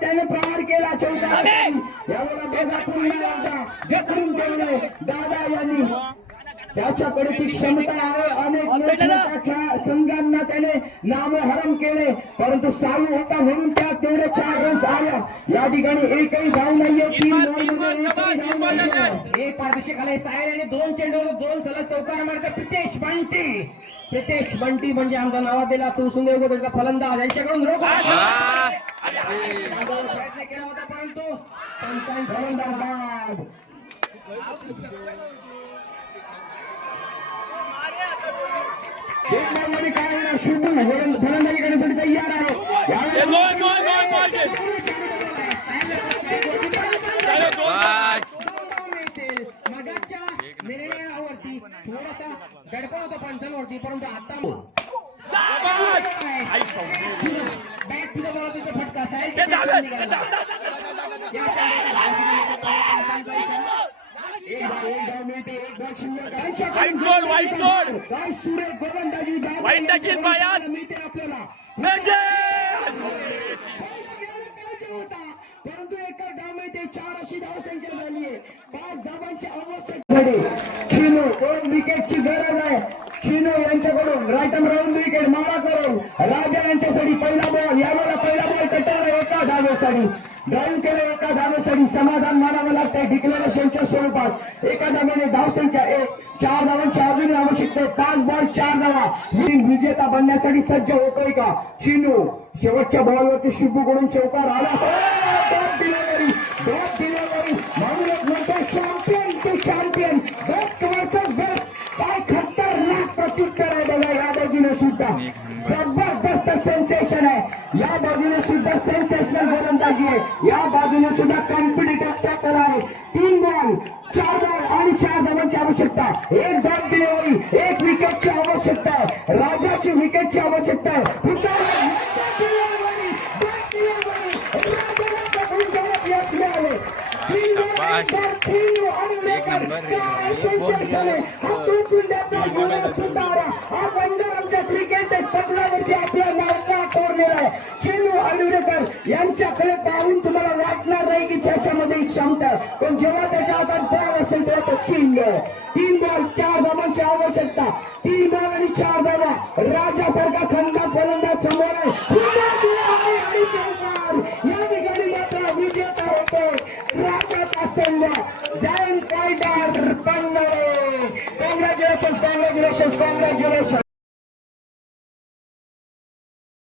त्याने प्रहार केला दादा यांनी त्याच्याकडे ती क्षमता आहे. अनेक संघांना त्याने नामहरण केले परंतु चालू होता म्हणून त्या तेवढे 4 रन्स आल्या. या ठिकाणी एकही धाव नाहीये. 3 एक पारदर्शी खाली साहेल आणि 2 चेंडूवर 2 सलग चौकार मारतात. प्रितेश बंटी म्हणजे आमचा नावा दिला तो सुंदर फलंदाज यांच्याकडून प्रयत्न केला होता परंतु फलंदाज एक मध्ये काय शुभम फलंदाजी करण्यासाठी तयार आहे. मगाच्या निर्णयावरती थोडासा गडबड होता पंचांवरती परंतु आता बॅट टू द बॉल फटका साईड परंतु एका डावमध्ये 4 अशी धावसंख्या झाली आहे. 5 धावांची आवश्यकता. चिनो 2 विकेटची गरज आहे. चिनो यांच्याकडून राईट राऊंड विकेट मारा करून राजा यांच्यासाठी पहिला बॉल. यावेळेला पहिला बॉल कटाळला एका धावेसाठी ड्राईव्ह केलं. एका धावेसाठी समाधान मानावं लागतंय डिक्लेरेशनच्या स्वरूपात. एका धावेने धावसंख्या 1. 4 धावांची अजून आवश्यकता आहे. 5 बॉल 4 धावा. विजेता बनण्यासाठी सज्ज होतोय का चिनो? शेवटच्या बॉलवरती शुभकडून चौकार आला. Champion best versus best. काय खतरनाक प्रत्युत्तर आहे बघा. या बाजूने सुद्धा जबरदस्त सेन्सेशन आहे. या बाजूने सुद्धा सेन्सेशनल गोलंदाजी आहे. या बाजूने सुद्धा कॉम्पिटिटिव्ह टॅकल आहे. 3 बॉल 4 बॉल आणि 4 धावांची आवश्यकता. 1 डॉट डिलिव्हरी. 1 विकेटची आवश्यकता आहे. राजाची विकेटची आवश्यकता आहे. यांच्याकडे पाहून तुम्हाला वाटणार नाही की त्याच्यामध्ये क्षमता पण जेव्हा त्याच्या हातात बॉल असेल तेव्हा तो किंग. 3 बॉल 4 धावांची आवश्यकता. 3 बॉल आणि 4 धावा. राजासारखा खंडा फलंदाज समोर आहे. या ठिकाणी मात्र विजेता होतो राजाचा संघ जायंट फायटर पन्हाळे. कॉंग्रॅच्युलेशन.